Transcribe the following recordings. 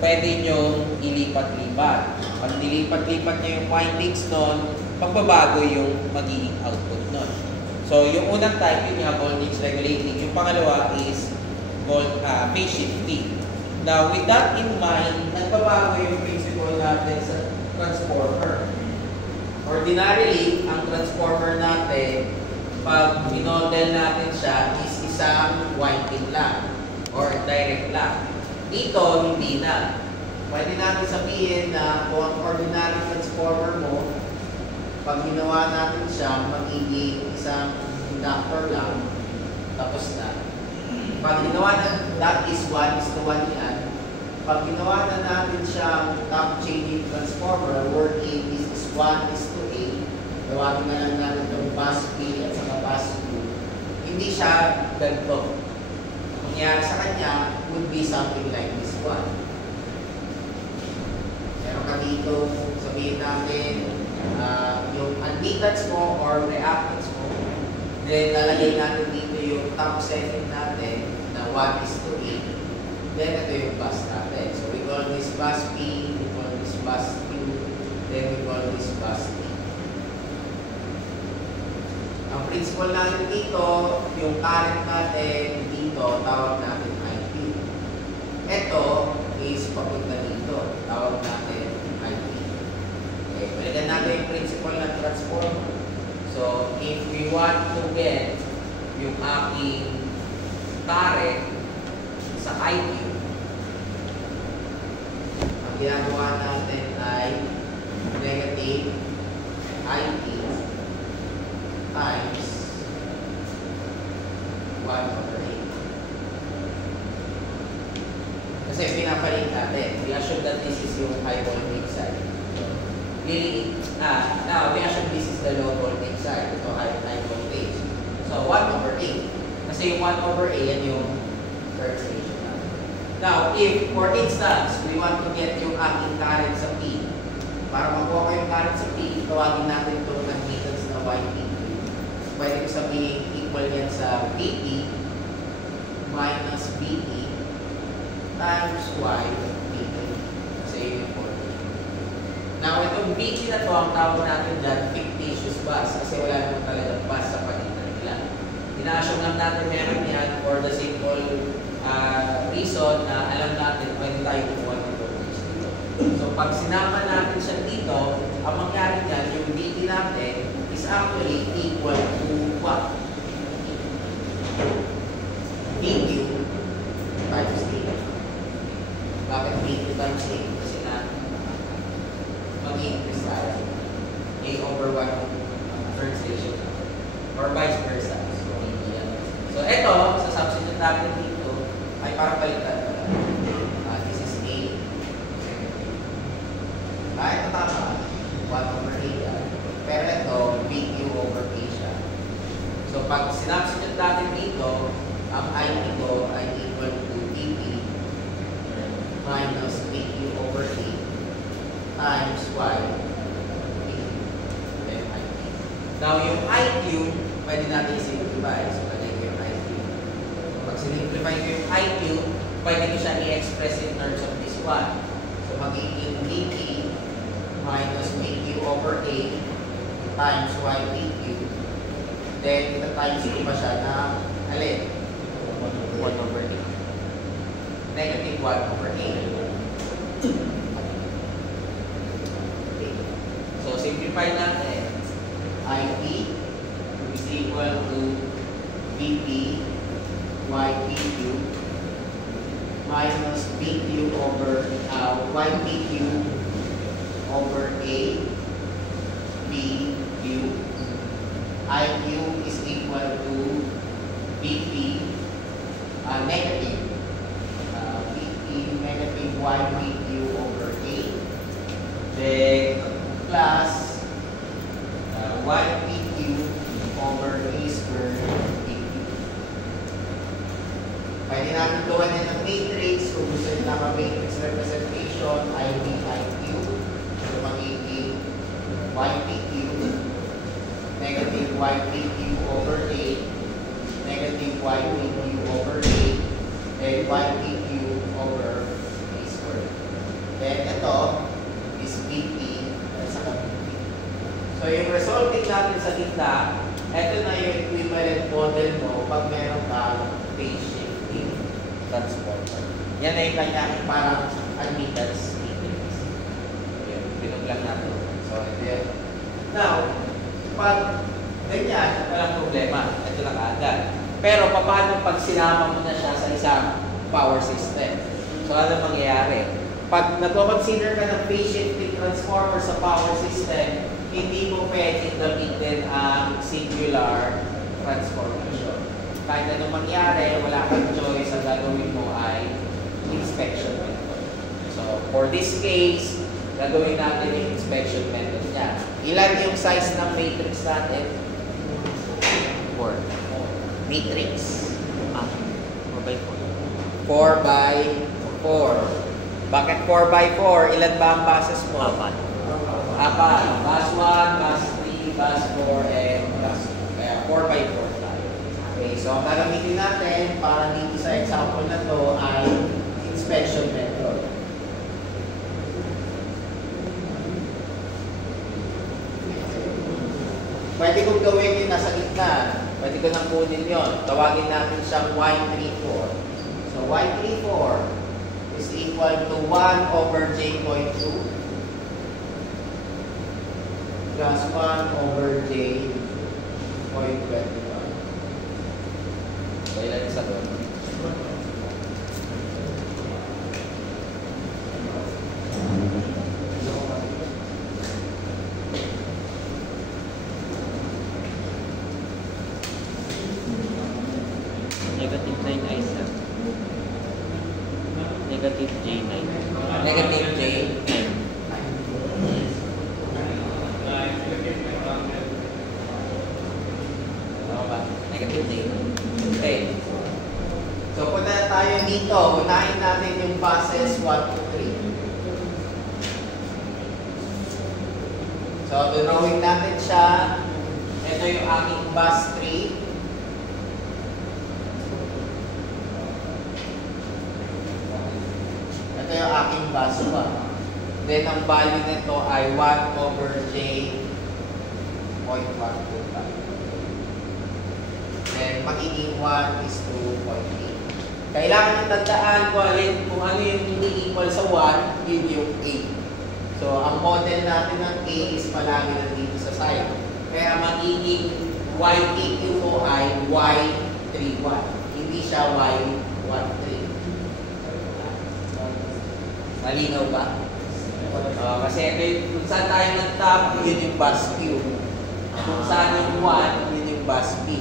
pwede nyong ilipat-lipat. Pag nilipat-lipat nyo yung windings nun, magbabago yung magiging output nun. So, yung unang type, yun nga, voltage regulating. Yung pangalawa is phase shifting. Now, with that in mind, nagbabago yung principle natin sa transformer. Ordinarily, ang transformer natin, pag minodel natin siya, is isang winding lang or direct lang. Dito, hindi na. Pwede natin sabihin na kung ang ordinary transformer mo, pag ginawa natin siya, magiging isang inductor lang, tapos na. Pag ginawa na, that is 1:1 yan. Pag ginawa na natin siyang top changing transformer, working is 1:8, tawagin na lang natin itong bus P at saka bus Q. Hindi siya ganito. Mangyari sa kanya would be something like this one. Meron ka dito, sabihin natin, yung admittance mo or reactance mo, then lalagay natin dito yung top setting natin na 1:8. Then ito yung bus natin. So we call this bus P, we call this bus Q, then we call this bus T. Ang principle natin dito, yung current natin dito, tawag natin IQ. Ito is papunta dito, tawag natin IP. Okay, balikan natin yung principle ng transformer. So, if we want to get yung aking current sa IQ, ang ginagawa natin ay negative IP times 1/8. Kasi pinapalit natin. We assume that this is yung high voltage side. Now, we assume this is the low voltage side. Ito high voltage. So, 1/8. Kasi yung 1/8, yan yung third station natin. Now, if, for instance, we want to get yung aking current sa P, para makuha ko yung current sa P, tawagin natin itong admittance na YP. Pwede ko sabihin equal yan sa VP minus VE times Y VP. Kasi yun yung voltage. Now, itong VP na to, ang tawag natin dyan, fictitious bus. Kasi wala naman talagang bus sa pagitan nila. Ina-assume lang natin meron yan for the simple reason na alam natin pwede tayo kumuha ng voltage dito. So, pag sinama natin siya dito, ang mangyari dyan, yung VP natin is actually equal to what? VQ times A. Bakit VQ times A? Kasi na mag-increase tayo. A over 1 third station. Or vice versa. So, hindi yan. So, ito, sa substitute natin dito, ay parang palitan na lang. This is A. Ito tama. 1/8 yan. Pero ito, VQ over A siya. So, pag sinubstitute natin dito, ang I nito ay equal to VP minus VQ over A times Y then IQ. Now, yung IQ, pwede natin i-simplify. So, lagay ko yung IQ. Pag sinimplify ko yung IQ, pwede ko siya i-express in terms of this one. So, magiging VP minus VQ over A times Y VQ. Then, ita-times ko pa siya na alin? 1/8. Negative 1/8. So, simplify natin. IP is equal to VP YPQ minus BQ over YPQ over A BQ. IQ is equal to VP negative VP negative YPQ over A, then plus YPQ over A squared PQ. Pwede natin gawan yan ng matrix. Kung gusto nyo lang matrix representation, IQ. So magiging YPQ negative YPQ over A negative YPQ over A and YPQ over A squared. natin sa gitna, ito na yung equivalent model mo pag meron kang phase shifting transformer. Yan ay kanyang parang admittance matrix. Ayan, binog lang natin. So, ito yan. Now, pag ganyan, walang problema. Ito na kaagad. Pero, paano pag sinama mo na siya sa isang power system? So, ano mangyayari? Pag nag-consider ka ng phase shifting transformer sa power system, hindi mo pwedeng gamitin ang singular transformation. Kahit anong mangyari, wala kang choice, ang gagawin mo ay inspection method. So, for this case, gagawin natin yung inspection method niya. Ilan yung size ng matrix natin? 4. Matrix. 4 by 4. 4 by 4. Bakit 4 by 4? Ilan ba ang buses mo? 4. 4. Bus 1, bus 3, bus 4, and bus 2. Kaya 4 by 4 tayo. Okay, so ang gagamitin natin para dito sa example na to ay inspection method. Pwede kong gawin yung nasa gitna. Pwede ko nang kunin yun. Tawagin natin siyang Y34. So Y34 is equal to 1 over J.2 plus 1 over J.21. So ilan isa doon? Negative 9 I sir. Negative J9. Negative J. 9. Ano ba? Negative J. Okay. So punta na tayo dito. Unahin natin yung buses 1 to 3. So drawing natin siya. Ito yung aking bus 3. Ito yung aking bus 1. Then, ang value nito ay 1 over J 0.125. Then, magiging 1 is to 0.8. Kailangan nyo tandaan kung ano yung ini-equal sa 1, yun yung 8. So, ang model natin ng A is palagi nandito sa side. Kaya magiging Y8 mo ay Y31. Hindi siya Y13. Malinaw ba? Kasi ito yung, kung saan tayo nag-top, yun yung bus Q. Kung saan yung 1, yun yung bus P.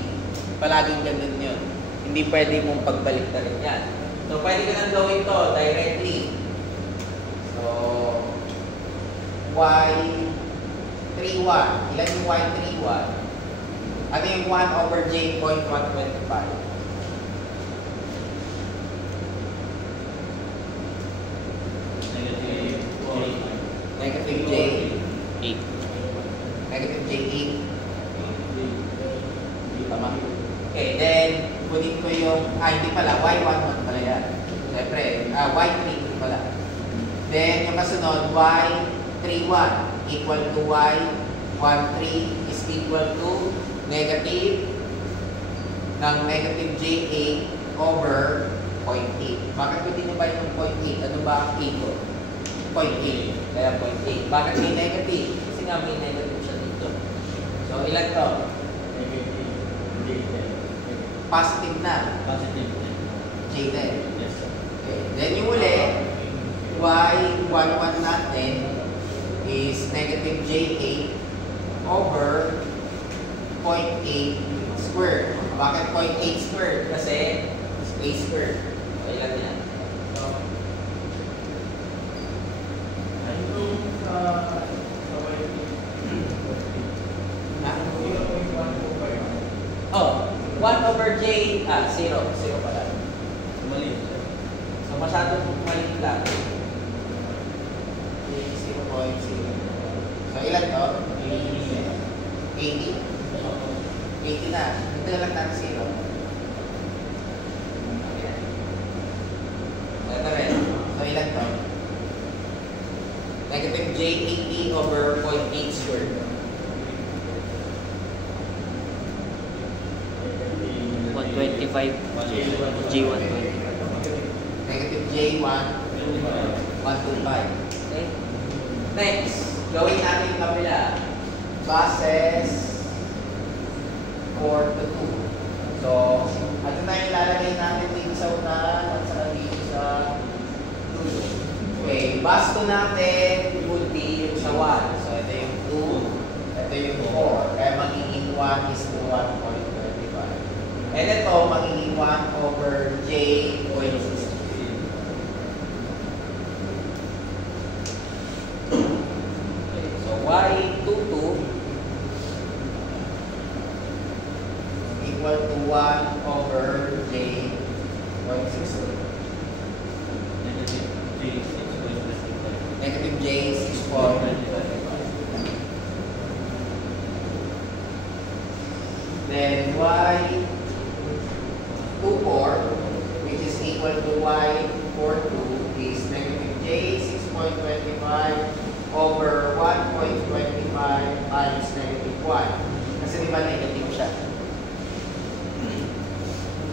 Palaging ganun yun. Hindi pwede mong pagbalik na rin yan. So, pwede ka nang gawin to directly. So, Y31. Ilan yung Y31? Ano yung 1 over J 0.125? Negative J 8. Negative J 8. Tama. Okay, then kunin ko yung, hindi pala, Y11 pala yan. Siyempre, Y32 pala. Then yung kasunod, Y31 equal to Y13 is equal to negative ng negative J8 over 0.8. Bakit ko tinubay yung 0.8? Ano ba ang A ko? 0.8. Kaya 0.8. Bakit may negative? Kasi nga may negative siya dito. So, ilan to? Positive na. J10. Yes sir. Okay. Then yung uli, Y11 natin is negative J8 over 0.8 squared. Bakit 0.8 squared? Kasi A squared. So, ilan yan? Oh, 1 over J, 0. 0 pala. So, masyadong maliit lang. 0.0. So, ilan to? 80? 80 na. Ito lang natin 0. Ayan. Ito rin. So, ilan to? Negative J80 over 0.8 squared. 125. J125. Negative J1, 125. Okay? Next, gawin natin yung kabila. Bases 4 to 2. So, ano na yung lalagay natin dito sa unahan at saka dito sa dulo. Okay, bus 2 natin would be yung sa 1. So, ito yung 2, ito yung 4. Kaya magiging 1 is to 1.25. And ito, magiging 1 over J.60. Y22 equal to 1 over J.60. Negative J 6.25. Then Y24, which is equal to Y42, is negative J 6.25 over 1.25 times negative 1. Kasi di ba negative siya?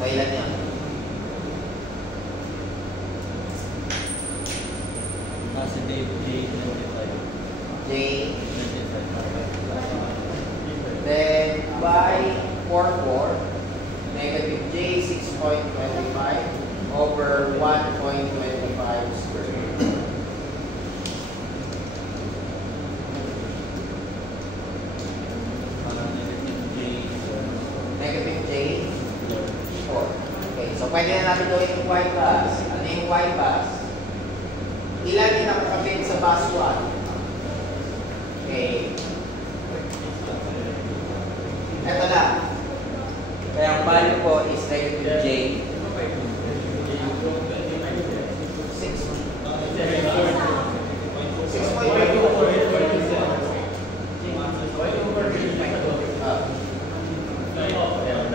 Kailan yan? Nasa J25. Then Y44, negative J 6.25 over 1.25 squared. Negative J 4. Okay, so pwede na natin gawin yung Y bus. Ano yung Y bus? Ilan yung nakakabit sa bus 1? Okay. Ito na. Kaya ang value ko is negative J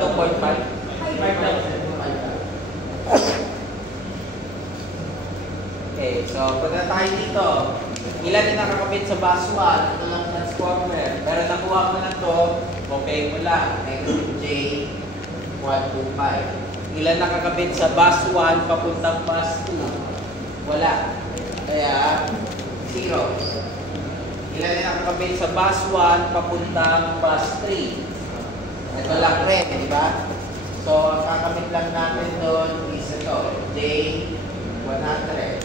2.5. Okay, so punta tayo dito. Ilan yung nakakabit sa bus 1? Ito lang transformer. Pero nakuha mo na to, okay mo lang. Negative J 125. Ilan nakakabit sa bus 1 papuntang bus 2? Wala. Kaya 0. Ilan yung nakakabit sa bus 1 papuntang bus 3? Ito lang rin, di ba? So, ang kakamit lang natin doon is ito, J100.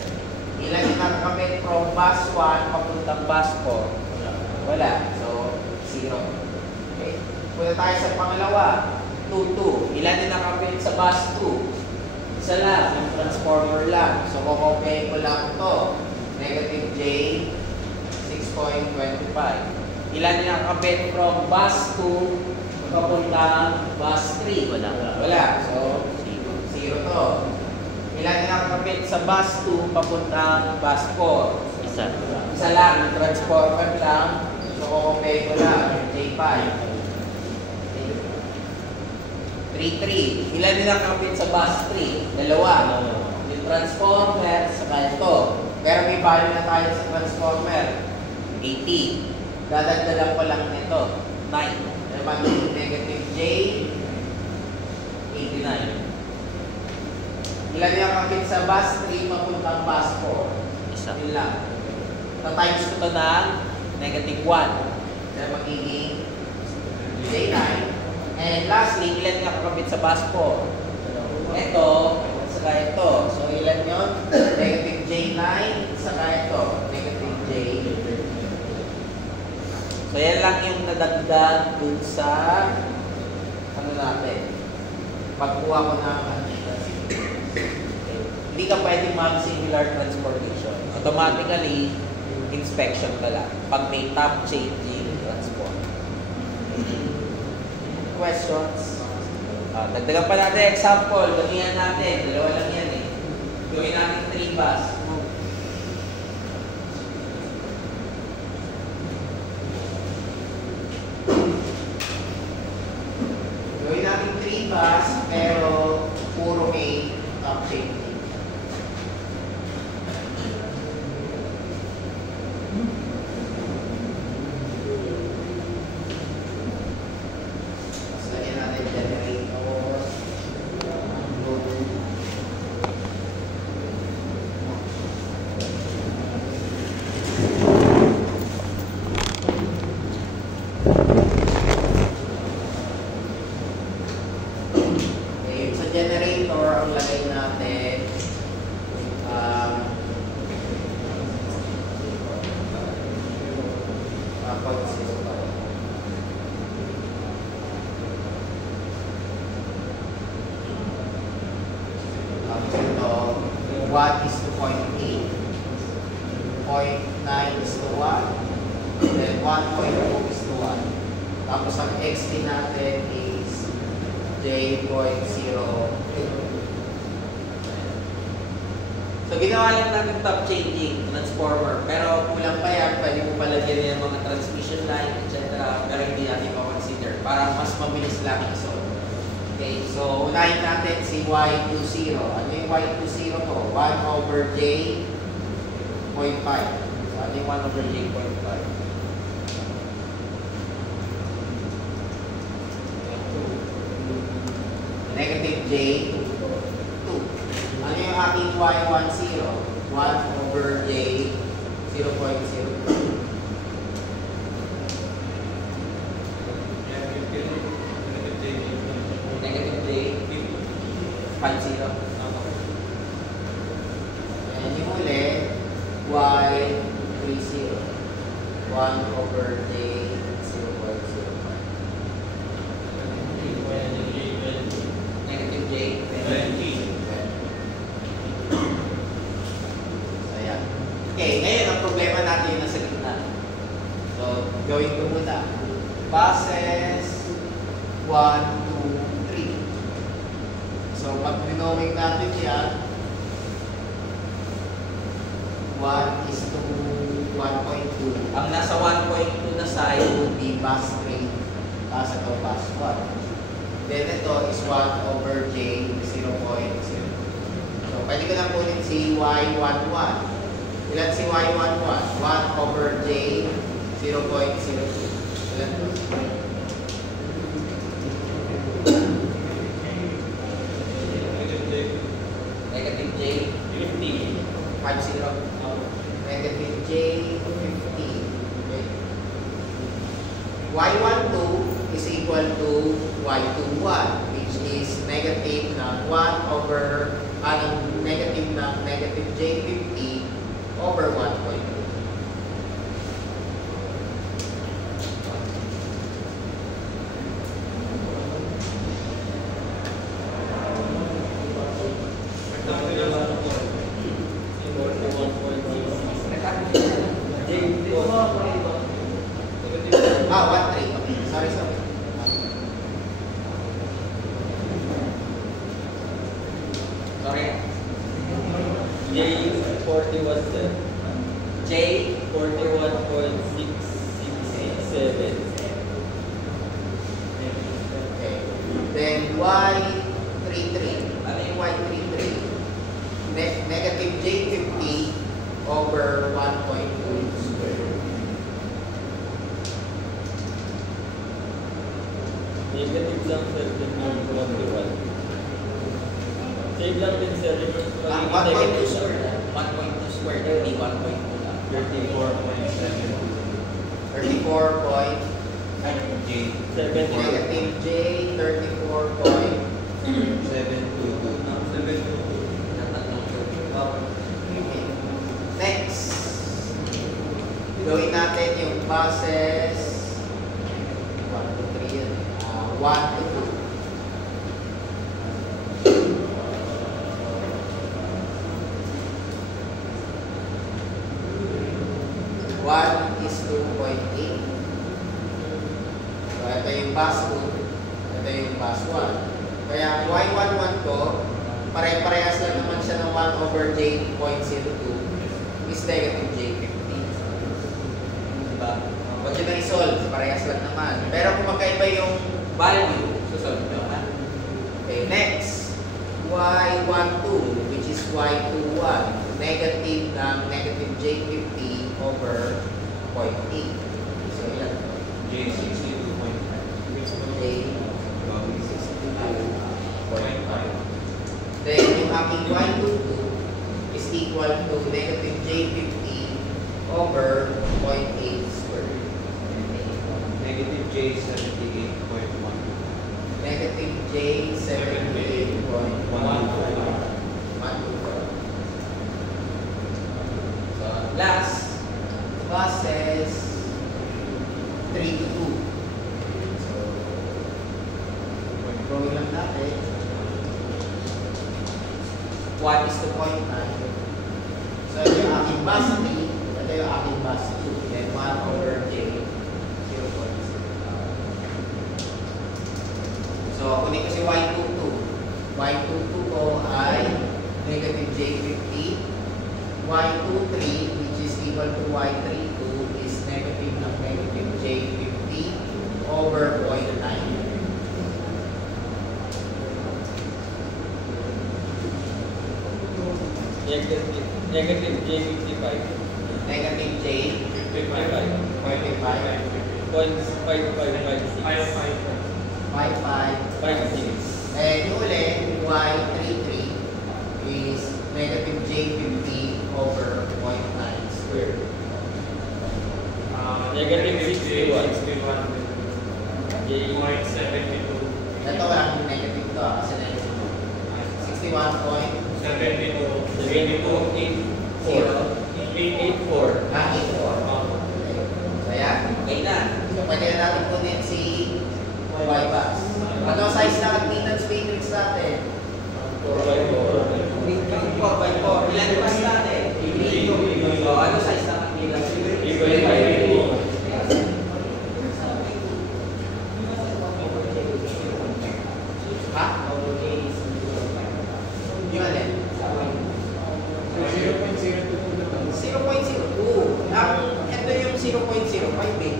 Ilan yung nakakamit from bus 1 papuntang bus 4? Wala. So, 0. Okay. Punta tayo sa pangalawa, 2. Ilan yung nakakamit sa bus 2? Isa lang, yung transformer lang. So, kukompare ko lang ito. Negative J 6.25. Ilan yung nakakamit from bus 2 papuntang bus 3? Wala. So, 0 to. Ilan yung nakakabit sa bus 2 papuntang bus 4? Isa lang. Yung transformer lang. So, kukumpay ko lang. J5. 3. Ilan yung nakakabit sa bus 3? Dalawa. Yung transformer, saka ito. Pero may value na tayo sa transformer. 80. Dadagdagan ko lang nito. 9. Magiging negative J 89. Ilan yung kakabit sa bus 3 papuntang bus 4? Isa. Yun lang. Ta-times ko ito ng negative 1. Kaya magiging J9. And lastly, ilan yung kakabit sa bus 4? Ito, saka ito. So ilan yun? Negative J9, saka ito. Negative J. So, yan lang yung nadagdag dun sa ano natin. Pagkuha ko ng hindi ka pwedeng mag-singular transportation. Automatically, inspection ka lang. Pag may top changing transport. Questions? Dagdagan pa natin example. Gawin natin. Dalawa lang yan eh. Gawin natin 3 bus. Gawin natin 3 bus, pero puro may top safety. Tapos lagyan natin generator. Tapos ito, 1 is to 0.8. 0.9 is to 1. Then 1.2 is to 1. Tapos ang XT natin is J.02. So, ginawa lang natin top changing, transformer. Pero kulang pa yan, pwede mo palagyan yung mga transmission line, etc. Pero hindi natin consider para mas mabilis lang i-solve. Okay, so unahin natin si Y20. Ano yung Y20 ko? 1 over J 0.5. So, ano yung 1 over J.5? Negative J 2. Ano yung aking Y10? 1 over J 0.02. Negative J 50. And yung uli, Y30. 1 over J 0.05. Negative J 20. Ayan. Okay, ngayon ang problema natin yung nasa gitna. So, gawin ko muna. Bases 1, 2, 3. So, pag dinowing natin yan, 1 is to 1.2. Ang nasa 1.2 na side, Would be bus 3. Tapos ito bus 1. Then ito is 1 over J 0.0. So, pwede ko na kunin si Y11. Ilan si Y11? 1 over J 0.02. Ilan to? negative J 50. 50. Negative J 50. Okay. Y12 is equal to Y21, which is negative ng 1 over, negative ng negative J 50 over 1.2. Ah, 1.3. Okay. Sorry. Sorry. J 41 sir. J 41.6667. Okay. Then Y33. Ano yung Y33? Negative J 50 over 1.2 squared. Negative lang sir, din yung 21. Save lang din sir, reverse ko Ah, lang yung 1.2 negative squared. lang. 1.2 squared, hindi 1.2 lang. 34.7. 34 J 7. negative J 34 Next, gawin natin yung bases 1 to 3 yan. 1 to 2. 1 is 2.8. So, ito yung bus 2. Ito yung bus 1. Kaya ang Y11 ko, pare-parehas lang naman siya ng 1 over J 0.02 is negative J 50. Diba? Huwag nyo na i-solve, parehas lang naman. Pero kung magkaiba yung value, susolve nyo, ha? Okay, next. Y12, which is Y21, negative ng negative J 50 over 0.8. So, ilan? J 62.5. J 62.5. Then, yung aking Y22 is equal to negative J 50 over 0.8 squared. Negative J 78.1. Negative J 78.124. So, last, bases 3 to 2. So, drawing lang natin. 1 is to 0.9. So, ito yung aking bus 3. Ito yung aking bus 2. Then 1 over J, 0.0. So, kunin ko si Y22. Y22 ko ay negative J50. Y23, which is equal to Y32, is negative ng negative J50 over 0.9. Negative J55. Negative J 55. 45. 0.5556. 55. And yung ulit, Y33 is negative J50 over 0.9 squared. Negative 61. J.72. Ito ang negative to kasi negative 61.0. 884. Ah, 84. So yan. Okay na. So pwede na natin kunin si Y-bus. Ano size na admittance matrix natin? 4 by 4. Ilan bus natin? 3. So, ano size na admittance matrix? Ha? Yung alin? 0.02. Ito yung 0.05 eh.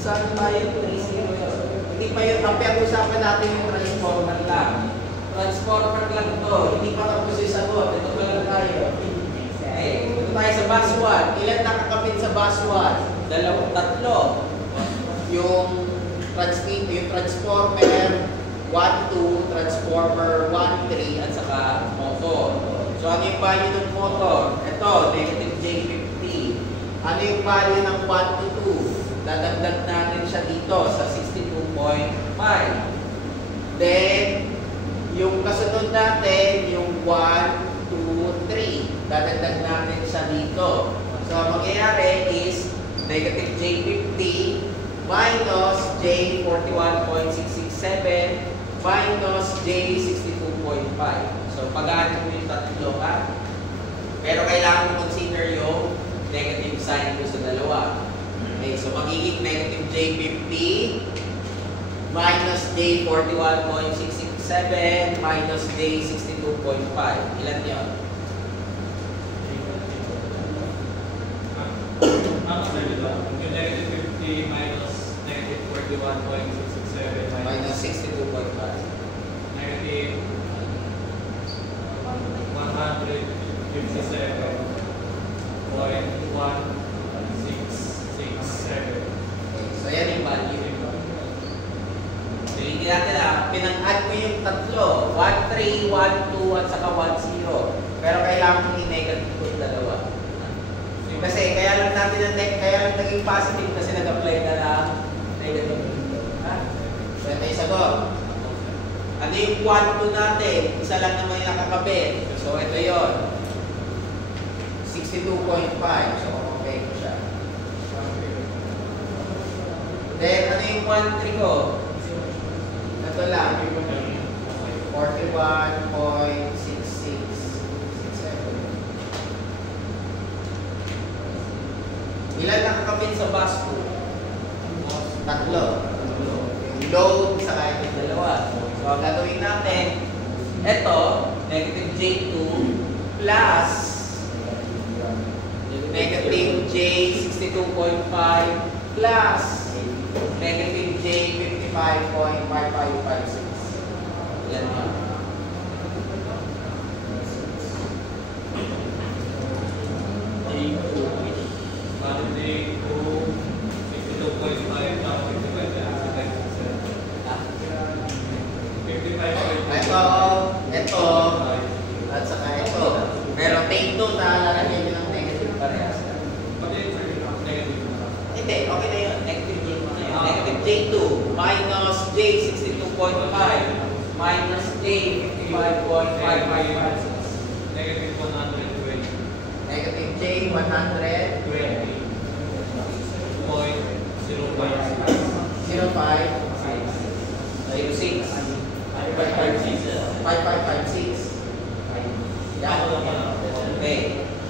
Saan tayo 3.0? Hindi pa yun. Ang pinag-usapan natin yung transformer lang. Transformer lang to. Hindi pa tapos yung sagot. Ito pa lang tayo. Okay. Ito tayo sa bus 1. Ilan nakakapit sa bus 1? 2. Yung transformer 1-2, transformer 1-3, at saka motor. So, ano yung value ng motor? Ito, negative J50. Ano yung value ng 1-2? Dadagdag natin siya dito sa 62.5. Then, yung kasunod natin, yung 1, 2, 3. Dadagdag natin siya dito. So, ang mangyayari is negative J50 minus J41.667 minus J62.5. So, pag-aano mo yung tatlo ka. Pero kailangan mo consider yung negative sign ko sa dalawa. Okay, so magiging negative J50 minus J41.667 minus J62.5. Ilan yun? Yung negative 50 minus negative 41.667 Minus 62.5. negative 157.1667. So, yan yung value. Tingnan natin pinag-add mo yung tatlo. 1, 3, 1, 2, at saka 1, 0. Pero kailangan mo i-negative ko yung dalawa. Kasi kaya lang natin kaya lang naging positive kasi nag-apply na ng negative. Ha? So, ito yung sagot. Ano yung 1, 2 natin? Isa lang naman yung nakakabit. So, ito yun. 62.5. So, okay ko siya. Then, ano yung 1, 3 ko? Ito lang. 41.6667. Ilan nakakabit sa bus ko? Tatlo. Yung load sa kahit yung dalawa. So, ang gagawin natin, ito, negative J2 plus negative J62.5 plus negative J55.5556. Yan yun. Ito, at saka ito. Pero take 2 na lalagyan nyo ng negative parehas. Hindi, okay na yun. Negative J2 na yun. Negative J2 minus J62.5 minus J55.556. Negative 120. Negative J100. 0.0667.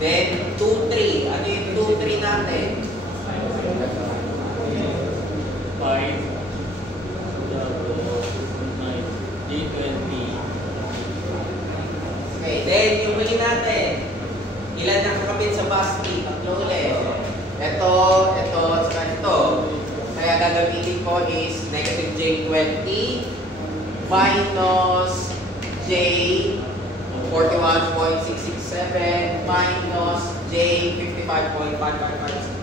Then, 2-3. Ano yung 2-3 natin? 5, J20. Okay, then yung huli natin. Ilan nakakabit sa bus 3? Tatlo ulit. Ito, saka ito. Kaya gagamitin ko is negative J20 minus J 41.667 minus J 55.5556.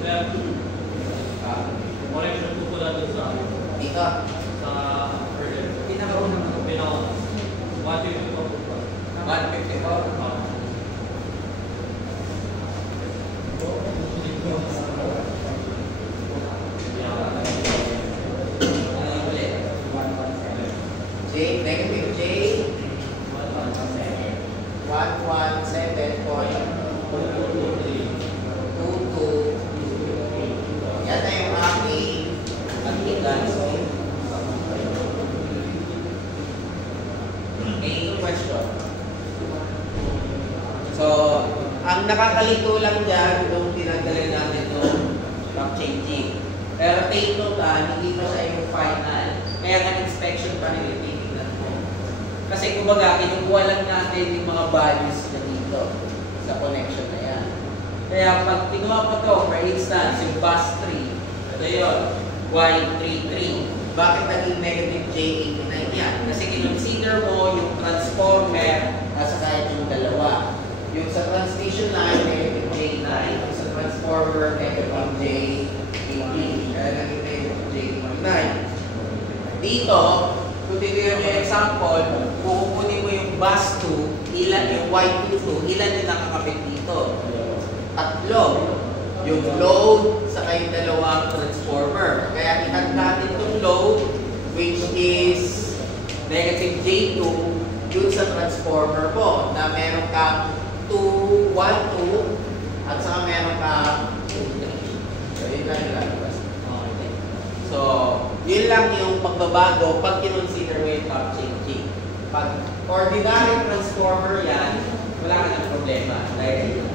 Sir, correction po pala doon sa Dito. Pinakaunang ano? pinakauna. 150 po po. 154. Ano yung ulit? J, negative J 117.22. Yan na yung aking admittance. Any question? So, ang nakakalito lang dyan nung tinanggalan natin nung top changing. Pero take note hindi pa siya yung final. Kaya nga inspection pa rin yung titignan mo. Kasi kumbaga, kinukuha lang natin yung mga values na dito sa connection na yan. Kaya pag kinuha mo to, for instance, yung bus 3, ito yun, Y33. Bakit naging negative J89 yan? Kasi kinonsider mo yung transformer at saka yung dalawa. Yung sa transmission line, negative J9. Yung sa transformer, negative J18. Kaya naging negative J89. Dito, kung titignan mo yung example, kukunin mo yung bus 2, ilan yung Y22, ilan yung nakakabit dito? Tatlo. Yung load sa kayong dalawang transformer. Kaya i-add natin itong load, which is negative J2, yun sa transformer mo, na meron kang 2, 1, 2, at saka meron kang 2, 3. So, yun lang yung lalabas. So, yun lang yung pagbabago pag kinonsider mo yung top changing. Pag ordinary transformer yan, wala ka ng problema. Dahil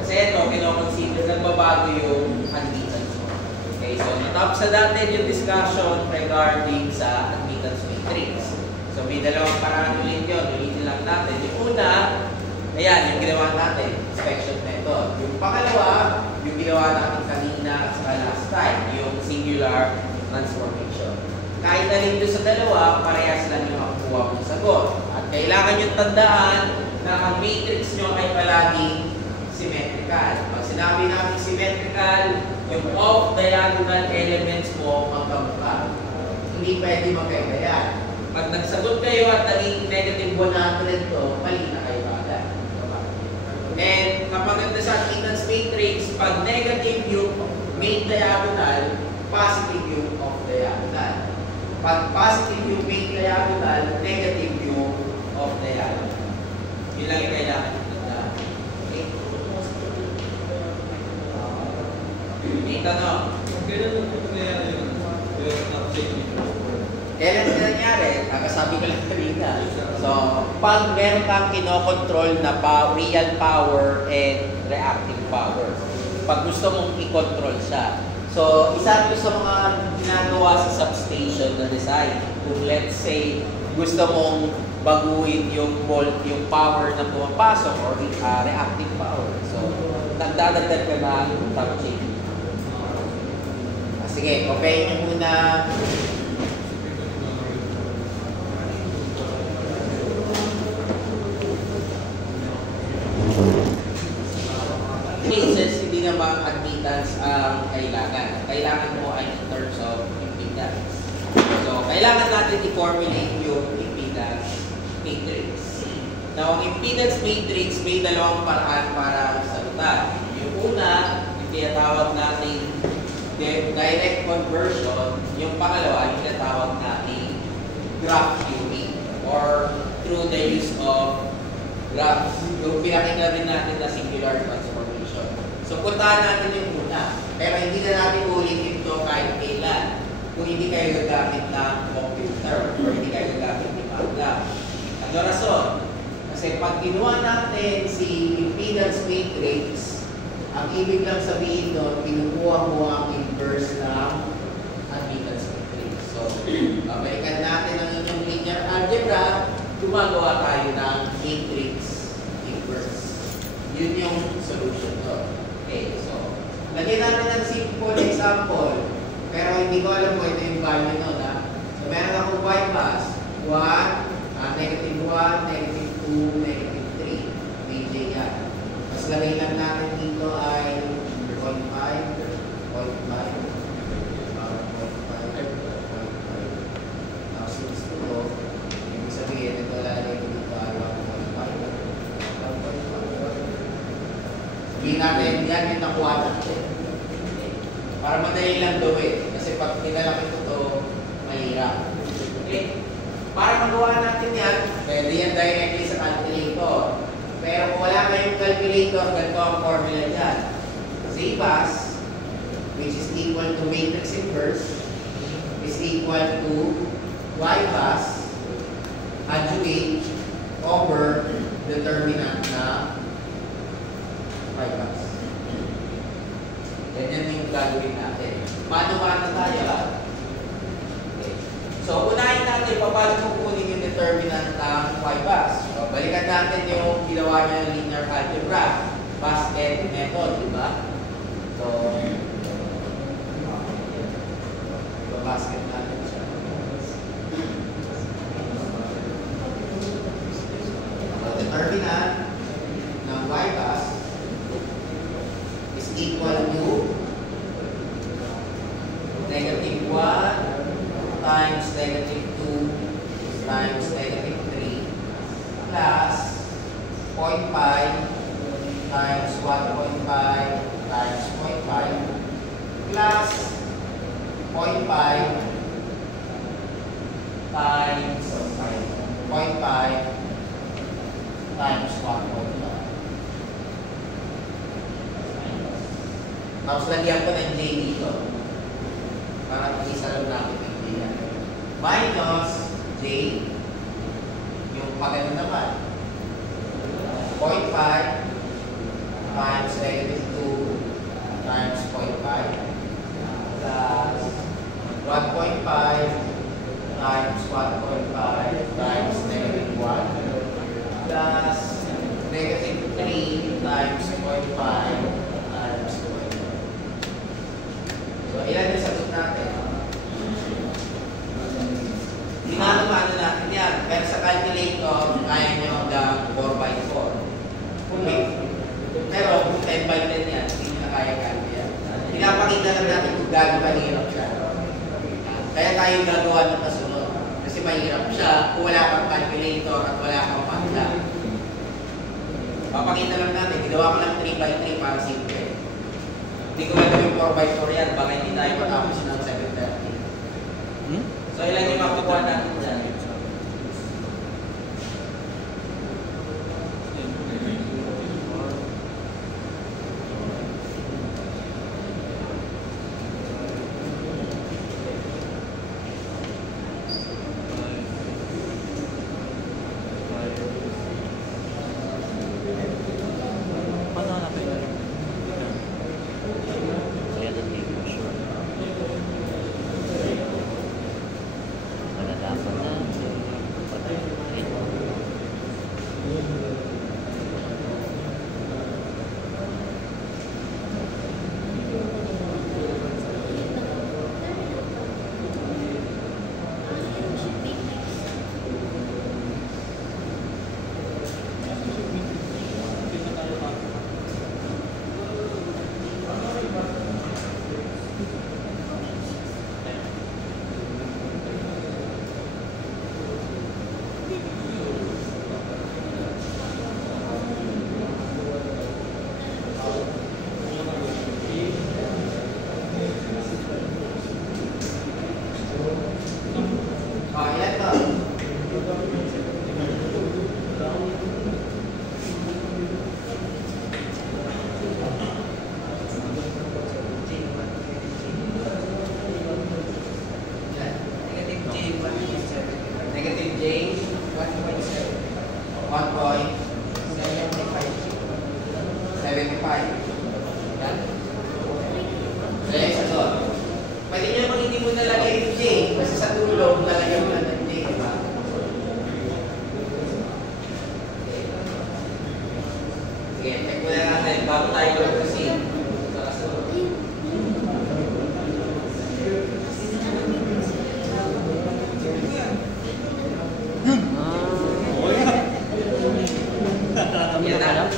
kasi ito, kinoconsider, nagbabago yung admittance mo. Okay, so natapos sa natin yung discussion regarding sa admittance matrix. So may dalawang paraan ulit yun. Ulitin lang natin. Yung una, ayan, yung ginawa natin, inspection method. Yung pangalawa, yung ginawa natin kanina sa last time, yung singular transformation. Kahit alin doon sa dalawa, parehas lang yung makukuha mong sagot. At kailangan yung tandaan na ang matrix nyo ay palaging symmetrical. Pag sinabi natin symmetrical, yung off-diagonal elements mo magkamukha. Hindi pwede magkaya. Pag nagsagot kayo at naging negative 100 to, mali na kayo agad. And kapag sa admittance matrix, pag negative yung main diagonal, positive yung off-diagonal. Pag positive yung main diagonal, negative yung off-diagonal. Yun lang yung kailangan nyo tandaan. Okay? May tanong. Kailan mo ito nangyayari yung top changing? Kailan ito nangyari? Nakasabi ko lang kanina. So, pag meron kang kinokontrol na real power and reactive power, pag gusto mong i-control siya. So, isa ito sa mga ginagawa sa substation na design. Kung let's say, gusto mong baguhin yung volt, yung power na pumapasok or reactive power. So, nagdadagdag ka na top changing. Sige, okay nyo muna. Cases, hindi naman admittance ang kailangan. Kailangan mo ay in terms of impedance. So, kailangan natin i-formulate yung impedance matrix. Now, ang impedance matrix may dalawang paraan para sagutan. Yung una, yung tinatawag natin direct conversion. Yung pangalawa, yung tinatawag natin graph theory or through the use of graphs. Yung pinakita rin natin na singular transformation. So, puntahan natin yung una. Pero hindi na natin ulitin ito kahit kailan. Kung hindi kayo gagamit ng computer or hindi kayo gagamit ng MATLAB. Ano rason? Kasi pag kinuha natin si impedance matrix, ang ibig lang sabihin doon, kinukuha mo ang inverse ng admittance matrix. So, balikan natin ang inyong linear algebra, gumagawa tayo ng matrix inverse. Yun yung solution to. Okay, so, lagyan natin ng simple example, pero hindi ko alam kung ito yung value nun, ha? So, meron akong bypass, 1, negative 1, negative 2, negative 3. May J yan. Mas lagay lang natin dito ay 0.5, 0.5, 0.5. Tapos since ito, ibig sabihin, ito lalagay ko dito ay 1.5. Sabihin natin, yan yung nakuha natin. Para madali lang gawin. Kasi pag tinalaki ito, mahirap. Okay? Para magawa natin yan, pwede yan directly sa calculator. Pero kung wala kayong calculator, ganito ang formula dyan. ZBAS, which is equal to matrix inverse, is equal to YBAS adjuvate over determinant na YBAS. Ganyan yung gagawin natin. Paano tayo? Okay. So, unahin natin paano kukunin yung determinant ng YBAS. So, balikan natin yung ginawa niya ng linear algebra. Basket method, di ba? So, basket natin siya. So, determinant ng YBAS is equal to negative 1 times negative 2 times negative 3 plus 0.5 times 1.5 times 0.5 plus 0.5 times 0.5 times 1.5. Tapos lagyan ko ng J dito. Para isa lang natin yung J yan. Minus J, yung pagano naman. 0.5 times negative 2 times 0.5 plus 1.5 times 1.5 times negative 1 plus negative 3 times 0.5 times 0.5. So, ilan yung sagot natin? Pinano-mano natin yan. Pero sa calculator, kaya nyo hanggang 4x4. Okay. Pero kung 10x10 yan, hindi nyo na kaya yan. Pinapakita lang natin kung gano'n mahirap siya. Kaya tayo gagawa ng kasunod. Kasi mahirap siya kung wala kang calculator at wala kang pangla. Papakita lang natin. Ginawa ko lang 3x3 para simple. Hindi ko lang yung 4x4 yan. Baka hindi tayo matapos ng 730. So ilan yung makukuha natin dyan? Yan. Kaya yung sagot. Pwede nyo naman hindi mo nalagay yung J. Kasi sa tulong, lalagyan mo lang ng J, diba? Sige, check mo na natin. Bago tayo mag-proceed. Yan na.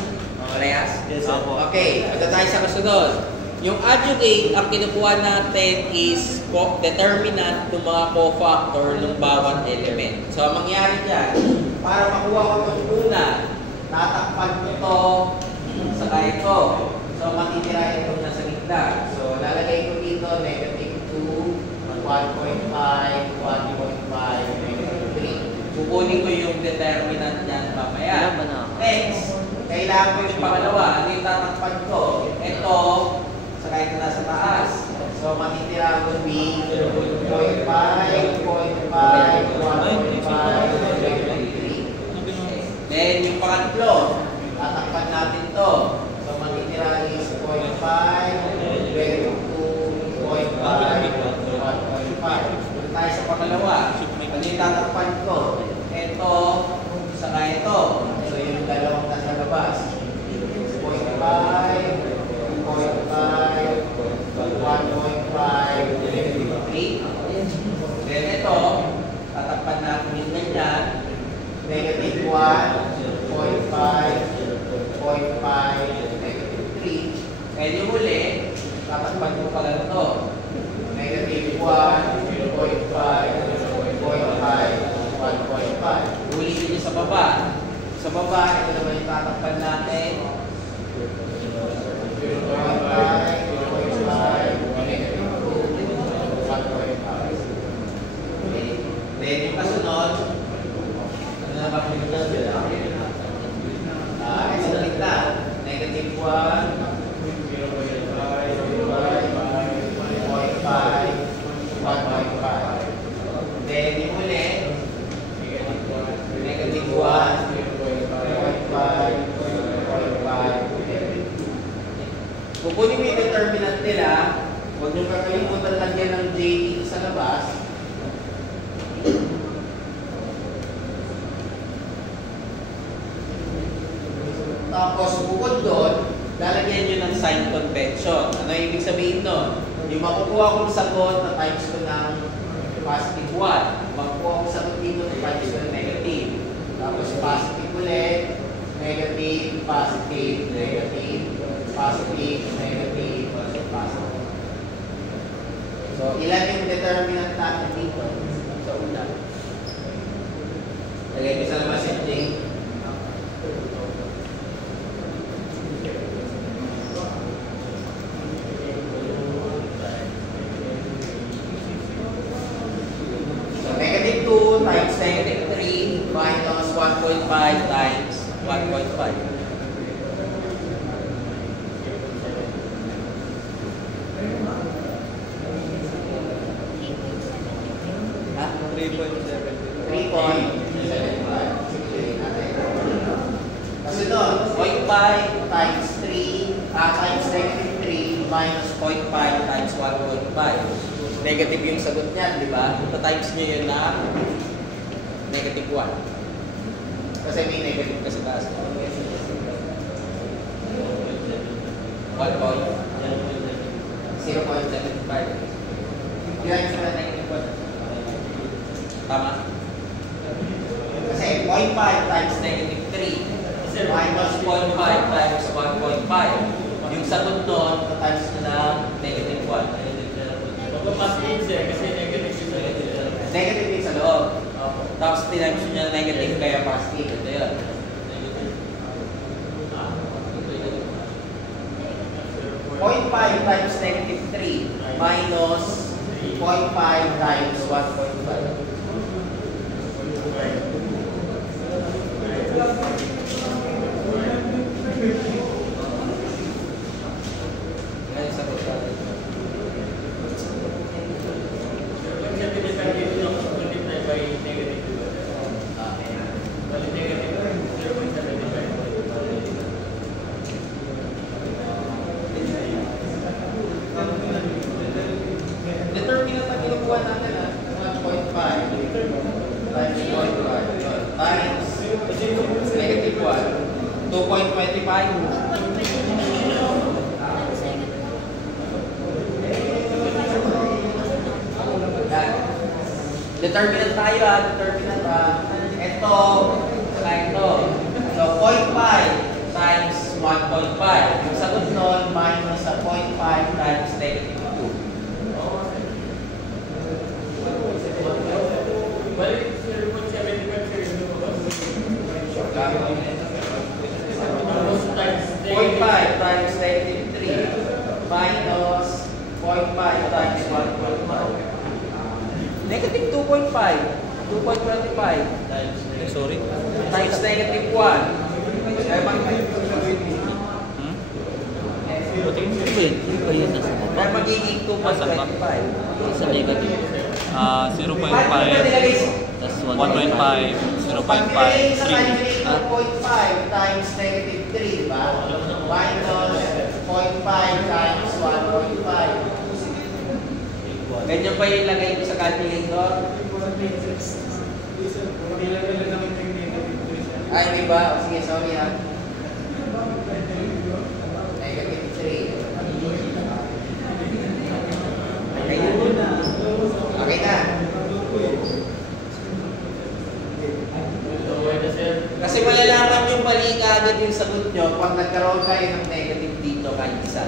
Parehas? Yes, sir. Okay, ito tayo sa kasunod. Yung adjugate, ang kinukuha natin is determinant ng mga cofactor ng bawat element. So, ang mangyari dyan, para makuha ko itong una, tatakpan ko ito sa ito. So, matitira itong nasa gitna. So, lalagay ko dito, negative 2, 1.5, 1.5, negative 3. Kukunin ko yung determinant niyan mamaya. Next, kailangan ko yung pangalawa. Ano yung tatakpan ko? Ito, saka ito nasa taas. So, matitira ko be 0.5, 0.5, 1.5, 3. Then, yung pangatlo, tatakpan natin to. So, matitira is 0.5, 2, 1.5, 1.5. Tayo sa pangalawa. Ano yung tatakpan ko? Ito, saka ito. So, yung dalawang nasa labas. 0.5, 1.5, 3. Then ito, tatakpan natin yung ganyan. Negative 1, 0.5, 0.5, negative 3. And yung uli, tatakpan ko pala ito. Negative 1, 0.5, 1.5. Ulitin niyo sa baba. Sa baba, ito naman yung tatakpan natin. 1.5, then yung kasunod, ano na kapilitan? Ito na kita. Negative 1, 0.5, 1.5. Then yung uli, negative 1, 0.5, 0.5. Kukunin mo yung determinant nila. Huwag nyo kakalimutan lagyan ng J dito sa labas. Tapos bukod doon, lalagyan nyo ng sign convention. Ano ibig sabihin nun? Yung makukuha kong sagot na times ko ng positive 1. Makukuha kong sagot dito na times ko ng negative. Tapos positive ulit, negative, positive, negative, positive, negative, positive. So, ilan yung determinant natin dito sa una? Lagay ko sa labas yung J. So, negative 2 times negative 3 minus 1.5 times 1.5. Ha? 3.75. Kasi doon, 0.5 times 3, times negative 3 minus 0.5 times 1.5. Negative yung sagot niyan, di ba? Ito times nyo yun na negative 1. Kasi may negative kasi taas. 1 point. 0.75. Yan yung negative 1. Tama? Kasi 0.5 times negative 3 minus 0.5 times 1.5. Yung sagot doon, times na negative 1. Magpapasin sir, kasi negative yung Negative yung sa loob. Tapos times nyo na negative kaya positive. Ito yun. 0.5 times negative 3 minus 0.5 times 1.5. Ngayon sa kota. Yan. Determinant tayo determinant Ito, saka ito. So, 0.5 times 1.5. Yung sagot nun, minus sa 0.5 times negative 2. Balik, 0.5 times negative 3 minus 0.5 times 1.5. Negative 2.5. 2.25 sorry. times negative 1. Kaya magiging 2.25. Sa negative. 0.5 plus 1.5, 0.5, Pag-relate sa kanya 3. 2.5 times negative 3, diba? Minus 0.5 times 1.5. Ganyan pa yung lagay ko sa calculator? Ay, diba? O, sige, sorry Negative 3. Okay na. Kasi malalaman yung mali agad yung sagot nyo pag nagkaroon kayo ng negative dito kahit isa.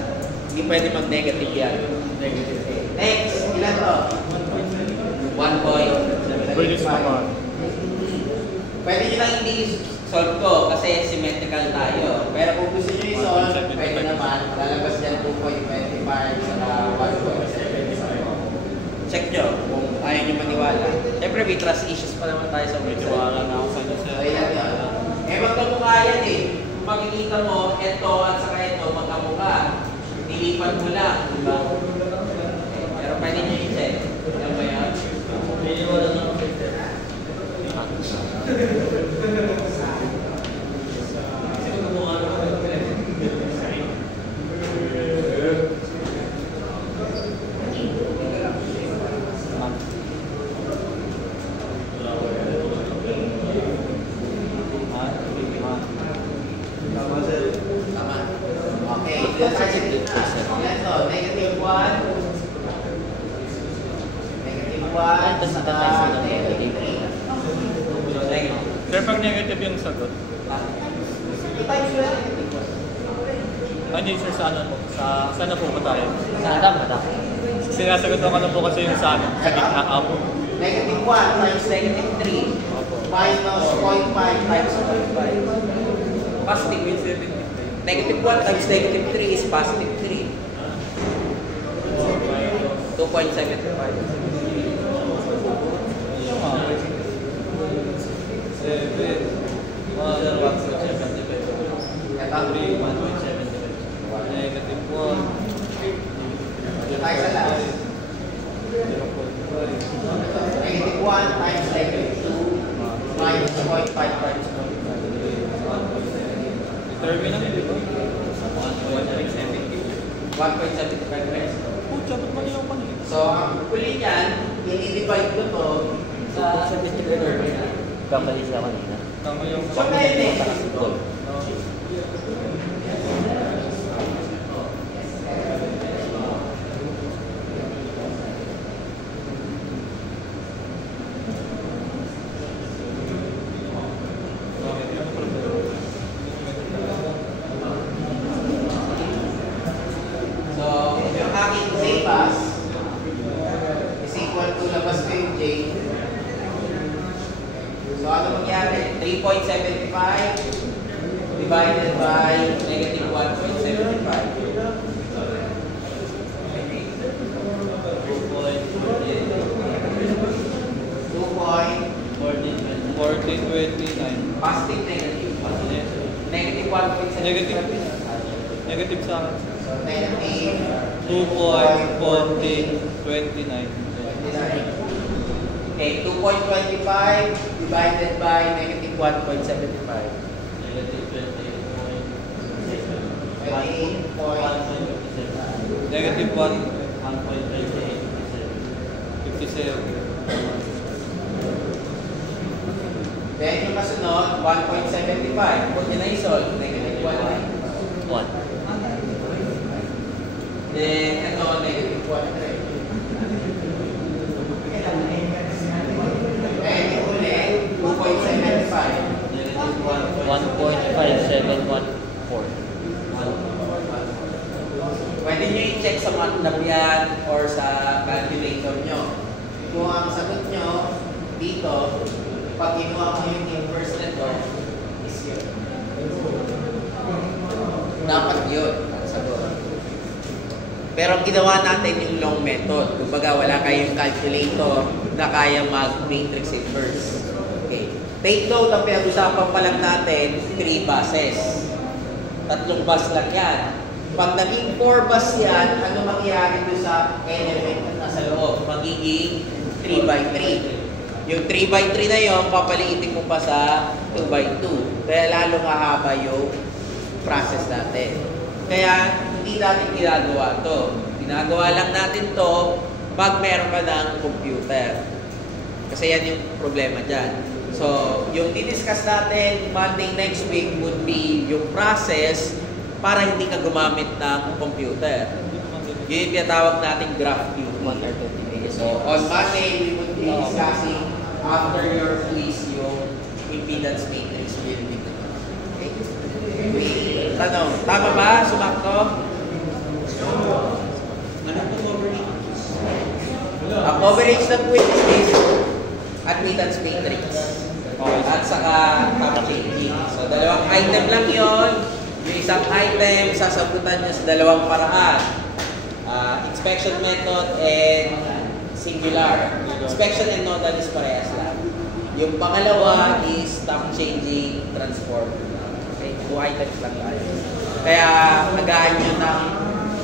Hindi pwede mag-negative yan. Negative. Next, ilan to? 1.75. Pwede nyo lang hindi solve ko kasi symmetrical tayo. Pero kung gusto nyo i-solve, pwede naman. Lalabas dyan 2.25 sa 1.75. Check nyo kung ayaw nyo maniwala. Siyempre may trust issues pa naman tayo sa website. Maniwala na ako sa inyo, sir. Ayan yan. Magkamukha yan Kung makikita mo, ito at saka ito, magkamukha. Nilipan mo lang. Diba? Pero pwede nyo i-check. Ano ba yan? Niliwala na ako sa Sir, pag negative yung sagot. Hindi sir, sana po ba tayo? Sinasagot ako na po kasi yung sa amin. Sa gitna ako. Negative 1 times negative 3 minus 0.5 times 0.5. Positive with 70. Negative 1 times negative 3 is positive 3. 2.75. Negative 1. Tayo sa last. Negative 1 times negative 2 minus 0.5 times 0.5. Determinant, di ba? 1.75 pesos. Pucha, ba't mali ako kanina? So, ang huli niyan, i-divide ko to sa determinant. Kamali siya kanina. Tama yung So, ngayon eh. So, yung aking J pass is equal to labas ko yung J. So, ano mangyari? 3.75 divided by negative 1.75. 14.29. Positive, negative. Negative 1.75. Negative sa akin. So, negative 2.1429. 29. Okay, 2.25 divided by negative 1.75. negative 28.57. Negative 1. 57. Then yung kasunod, 1.75. Huwag nyo na isolve. Negative 1 na. 1. Then, ito, negative 1 na. And yung uli, 2.75. 1.5714. Pwede nyo i-check sa MATLAB yan or sa calculator nyo. Kung ang sagot nyo dito, pag kinuha mo yung inverse nito, is yun. Dapat yun ang sagot. Pero ang ginawa natin yung long method. Kumbaga wala kayong calculator na kaya mag-matrix inverse. Okay. Take note, ang pinag-usapan pa lang natin, 3 buses. 3 bus lang yan. Pag naging 4 bus yan, ano mangyayari doon sa element na nasa loob? Magiging 3 by 3. Yung 3 by 3 na yun, papaliitin mo pa sa 2 by 2. Kaya lalong hahaba yung process natin. Kaya hindi natin ginagawa to. Ginagawa lang natin to pag meron ka ng computer. Kasi yan yung problema dyan. So, yung didiscuss natin Monday next week would be yung process para hindi ka gumamit ng computer. Yun yung tinatawag natin graph QT. So, on Monday, we would be discussing after your quiz yung impedance matrix building. Okay? Tanong, tama ba? Sumakto? Ano po coverage? Ang coverage ng quiz is admittance matrix. At saka top changing. So, 2 item lang yon. Yung isang item, sasagutan niya sa 2 paraan. Inspection method and singular. Inspection and nodal is parehas lang. Yung pangalawa is top changing transform. Okay, 2 items lang tayo. Kaya, nagaan nyo ng